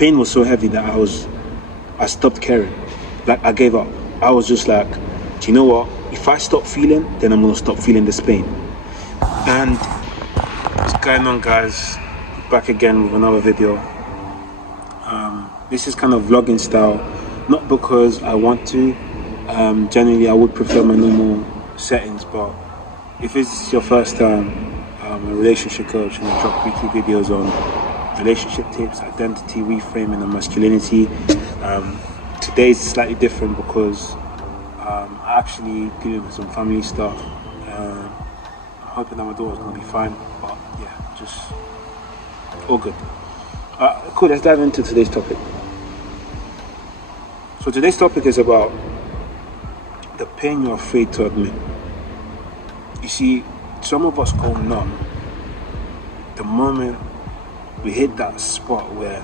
pain was so heavy that I stopped caring. Like, I gave up. I was just like, do you know what? If I stop feeling, then I'm gonna stop feeling this pain. And what's going on, guys? Back again with another video. This is kind of vlogging style, not because I want to. Generally, I would prefer my normal settings, but if this is your first time, I'm a relationship coach, and I drop weekly videos on relationship tips, identity, reframing, and masculinity. Today is slightly different because I'm actually dealing with some family stuff. I'm hoping that my daughter's gonna be fine, but yeah, just all good. Cool, let's dive into today's topic. So today's topic is about the pain you're afraid to admit. You see, some of us go numb the moment we hit that spot where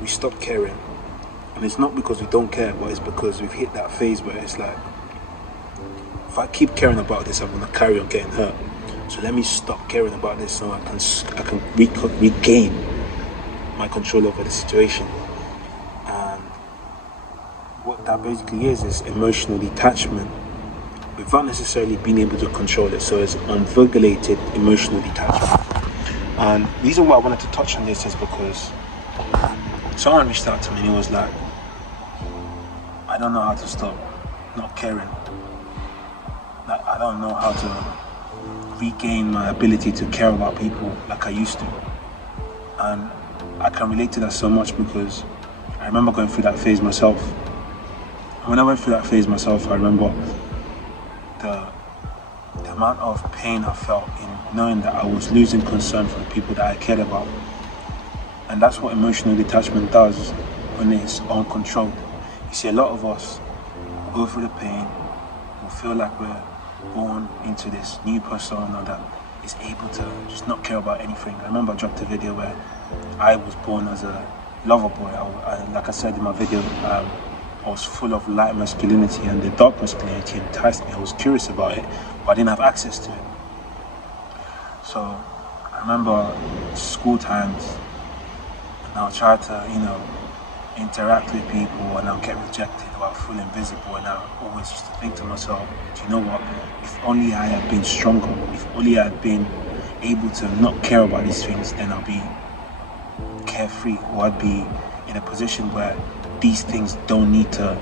we stop caring. And it's not because we don't care, but it's because we've hit that phase where it's like, if I keep caring about this, I'm gonna carry on getting hurt. So let me stop caring about this so I can regain my control over the situation. And what that basically is emotional detachment without necessarily being able to control it. So it's unregulated emotional detachment. And the reason why I wanted to touch on this is because someone reached out to me and he was like, I don't know how to stop not caring. Like, I don't know how to regain my ability to care about people like I used to. And I can relate to that so much because I remember going through that phase myself. And when I went through that phase myself, I remember the amount of pain I felt in knowing that I was losing concern for the people that I cared about. And that's what emotional detachment does when it's uncontrolled. You see, a lot of us go through the pain, we feel like we're born into this new persona that is able to just not care about anything. I remember I dropped a video where I was born as a lover boy. Like I said in my video, I was full of light masculinity, and the dark masculinity enticed me. I was curious about it, but I didn't have access to it. So I remember school times, and I'll try to, interact with people, and I'll get rejected or I'll feel invisible, and I always used to think to myself, do you know what? If only I had been stronger, if only I had been able to not care about these things, then I'll be carefree, or I'd be in a position where these things don't need to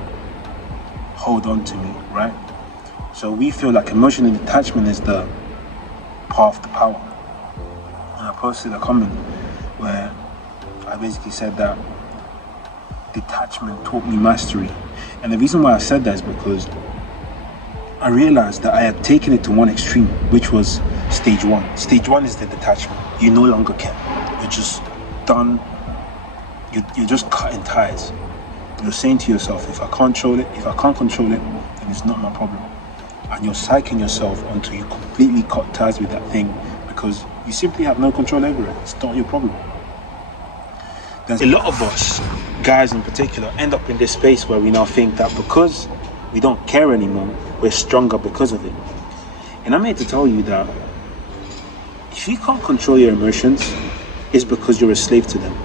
hold on to me, right? So we feel like emotional detachment is the path to power. And I posted a comment where I basically said that detachment taught me mastery. And the reason why I said that is because I realized that I had taken it to one extreme, which was stage one. Stage one is the detachment. You no longer care. You're just done. You're just cutting ties. You're saying to yourself, if I can't control it, then it's not my problem. And you're psyching yourself until you completely cut ties with that thing because you simply have no control over it. It's not your problem. There's a lot of us, guys in particular, end up in this space where we now think that because we don't care anymore, we're stronger because of it. And I'm here to tell you that if you can't control your emotions, it's because you're a slave to them.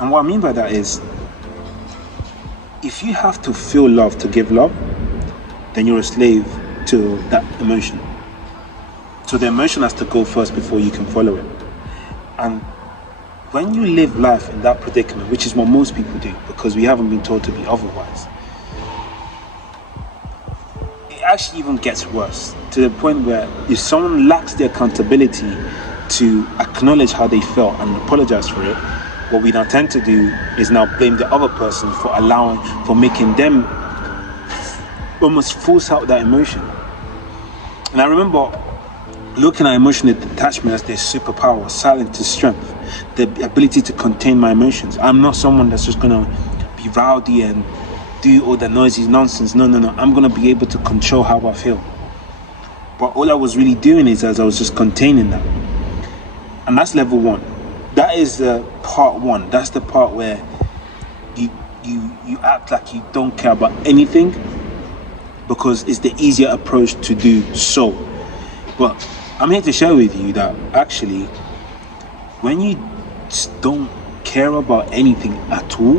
And what I mean by that is, if you have to feel love to give love, then you're a slave to that emotion. So the emotion has to go first before you can follow it. And when you live life in that predicament, which is what most people do because we haven't been taught to be otherwise, it actually even gets worse, to the point where if someone lacks the accountability to acknowledge how they felt and apologize for it, what we now tend to do is now blame the other person for making them almost force out that emotion. And I remember looking at emotional detachment as their superpower, silent to strength, the ability to contain my emotions. I'm not someone that's just gonna be rowdy and do all the noisy nonsense. No. I'm gonna be able to control how I feel. But all I was really doing is I was just containing that. And that's level one. That is the part one. That's the part where you act like you don't care about anything because it's the easier approach to do so. But I'm here to share with you that actually, when you don't care about anything at all,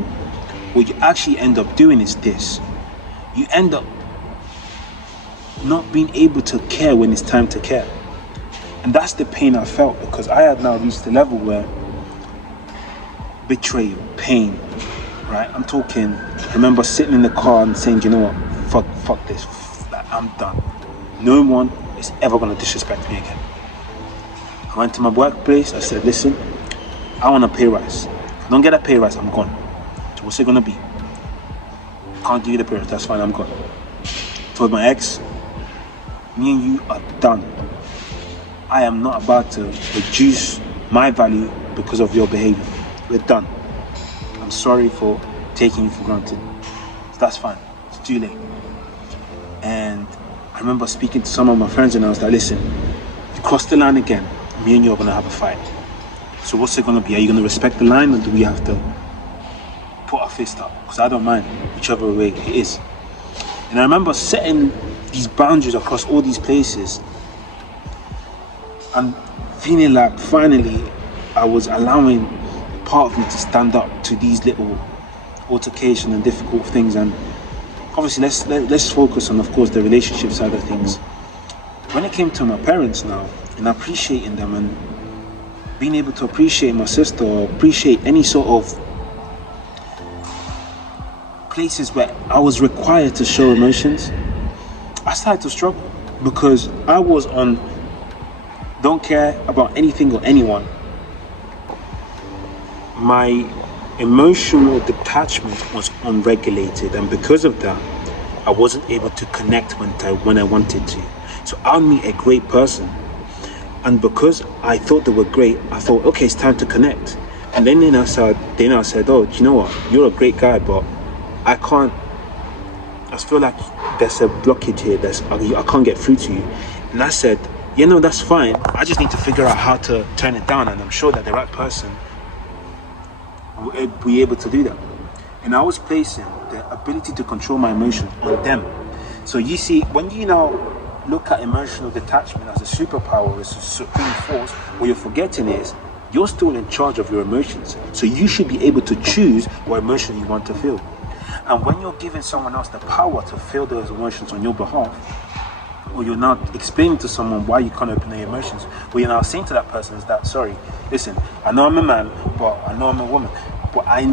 what you actually end up doing is this. You end up not being able to care when it's time to care. And that's the pain I felt, because I had now reached the level where betrayal, pain, right? I'm talking, I remember sitting in the car and saying, you know what, fuck this, I'm done. No one is ever going to disrespect me again. I went to my workplace, I said, listen, I want a pay rise. If I don't get a pay rise, I'm gone. So what's it going to be? Can't give you the pay rise, that's fine, I'm gone. Told my ex, me and you are done. I am not about to reduce my value because of your behavior. We're done. I'm sorry for taking you for granted. So that's fine. It's too late. And I remember speaking to some of my friends and I was like, listen, if you cross the line again, me and you are going to have a fight. So what's it going to be? Are you going to respect the line, or do we have to put our fist up? Because I don't mind whichever way it is. And I remember setting these boundaries across all these places and feeling like finally I was allowing part of me to stand up to these little altercations and difficult things. And obviously let's focus on, of course, the relationship side of things. When it came to my parents now, and appreciating them and being able to appreciate my sister, or appreciate any sort of places where I was required to show emotions, I started to struggle, because I was on don't care about anything or anyone. My emotional detachment was unregulated, and because of that, I wasn't able to connect when I wanted to. So I'll meet a great person, and because I thought they were great, I thought, okay, it's time to connect. And then I said, oh, do you know what? You're a great guy, but I feel like there's a blockage here. I can't get through to you. And I said, that's fine. I just need to figure out how to turn it down, and I'm sure that the right person will be able to do that. And I was placing the ability to control my emotions on them. So you see, when you now look at emotional detachment as a superpower, as a supreme force, what you're forgetting is you're still in charge of your emotions. So you should be able to choose what emotion you want to feel. And when you're giving someone else the power to feel those emotions on your behalf, or you're now explaining to someone why you can't open their emotions, what you're now saying to that person is that, sorry, listen, I know I'm a man, but I know I'm a woman, but I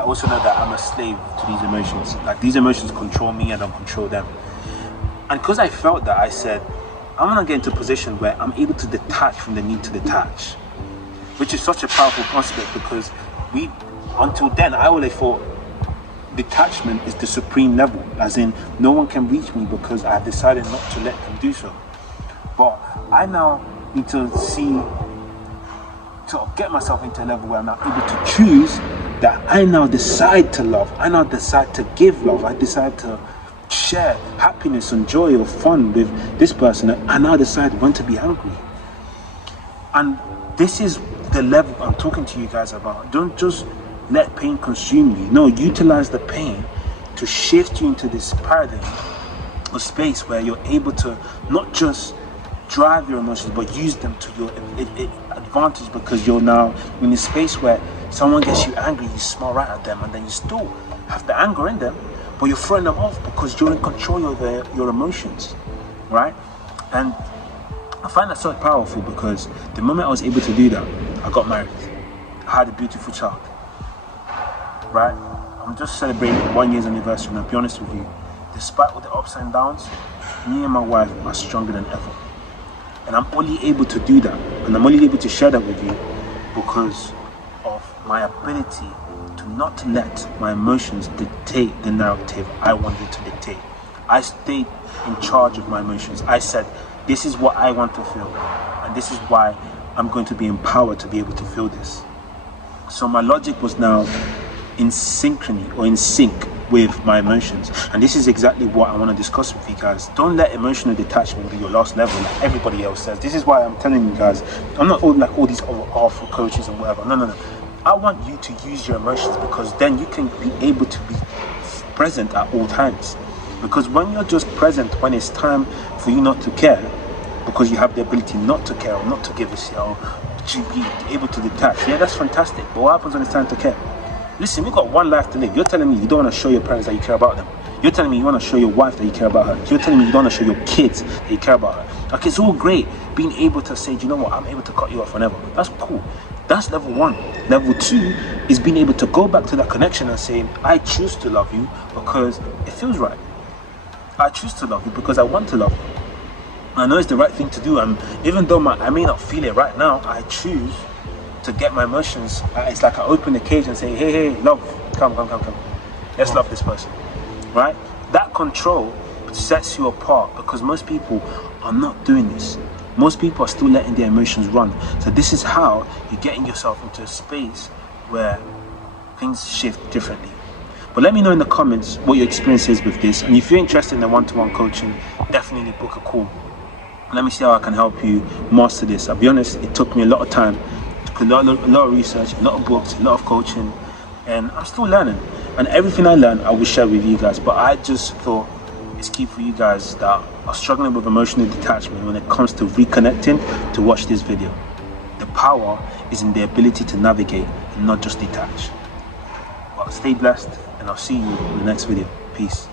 also know that I'm a slave to these emotions. Like, these emotions control me, and I don't control them. And because I felt that, I said, I'm gonna get into a position where I'm able to detach from the need to detach, which is such a powerful concept, because until then, I always thought detachment is the supreme level, as in no one can reach me because I've decided not to let them do so. But I now need to get myself into a level where I'm now able to choose that I now decide to love, I now decide to give love, I decide to share happiness and joy or fun with this person. I now decide when to be angry. And this is the level I'm talking to you guys about. Don't just let pain consume you. No, utilize the pain to shift you into this paradigm or space where you're able to not just drive your emotions, but use them to your advantage, because you're now in a space where someone gets you angry, you smile right at them, and then you still have the anger in them, but you're throwing them off because you're in control of your emotions, right? And I find that so powerful, because the moment I was able to do that, I got married. I had a beautiful child. Right? I'm just celebrating 1 year's anniversary, and I'll be honest with you, despite all the ups and downs, me and my wife are stronger than ever. And I'm only able to do that, and I'm only able to share that with you because of my ability to not let my emotions dictate the narrative I wanted to dictate. I stayed in charge of my emotions. I said, this is what I want to feel, and this is why I'm going to be empowered to be able to feel this. So my logic was now in synchrony, or in sync with my emotions. And this is exactly what I want to discuss with you guys. Don't let emotional detachment be your last level like everybody else says. This is why I'm telling you guys, I'm not like all these other awful coaches and whatever. No. I want you to use your emotions, because then you can be able to be present at all times. Because when you're just present when it's time for you not to care, because you have the ability not to care or not to give a shit or be able to detach. Yeah, that's fantastic. But what happens when it's time to care? Listen, we've got one life to live. You're telling me you don't want to show your parents that you care about them. You're telling me you want to show your wife that you care about her. You're telling me you don't want to show your kids that you care about her. Like, it's all great being able to say, do you know what, I'm able to cut you off whenever. That's cool. That's level 1. Level 2 is being able to go back to that connection and saying, I choose to love you because it feels right. I choose to love you because I want to love you. I know it's the right thing to do, and even though I may not feel it right now, I choose to get my emotions. It's like I open the cage and say, hey, love, come. Let's love this person, right? That control sets you apart, because most people are not doing this. Most people are still letting their emotions run. So this is how you're getting yourself into a space where things shift differently. But let me know in the comments what your experience is with this, and if you're interested in the one-to-one coaching, definitely book a call. Let me see how I can help you master this. I'll be honest, it took me a lot of time, it took a lot of research, a lot of books, a lot of coaching, and I'm still learning. And everything I learn, I will share with you guys. But I just thought it's key for you guys that are struggling with emotional detachment when it comes to reconnecting to watch this video. The power is in the ability to navigate and not just detach. Well, stay blessed, and I'll see you in the next video. Peace.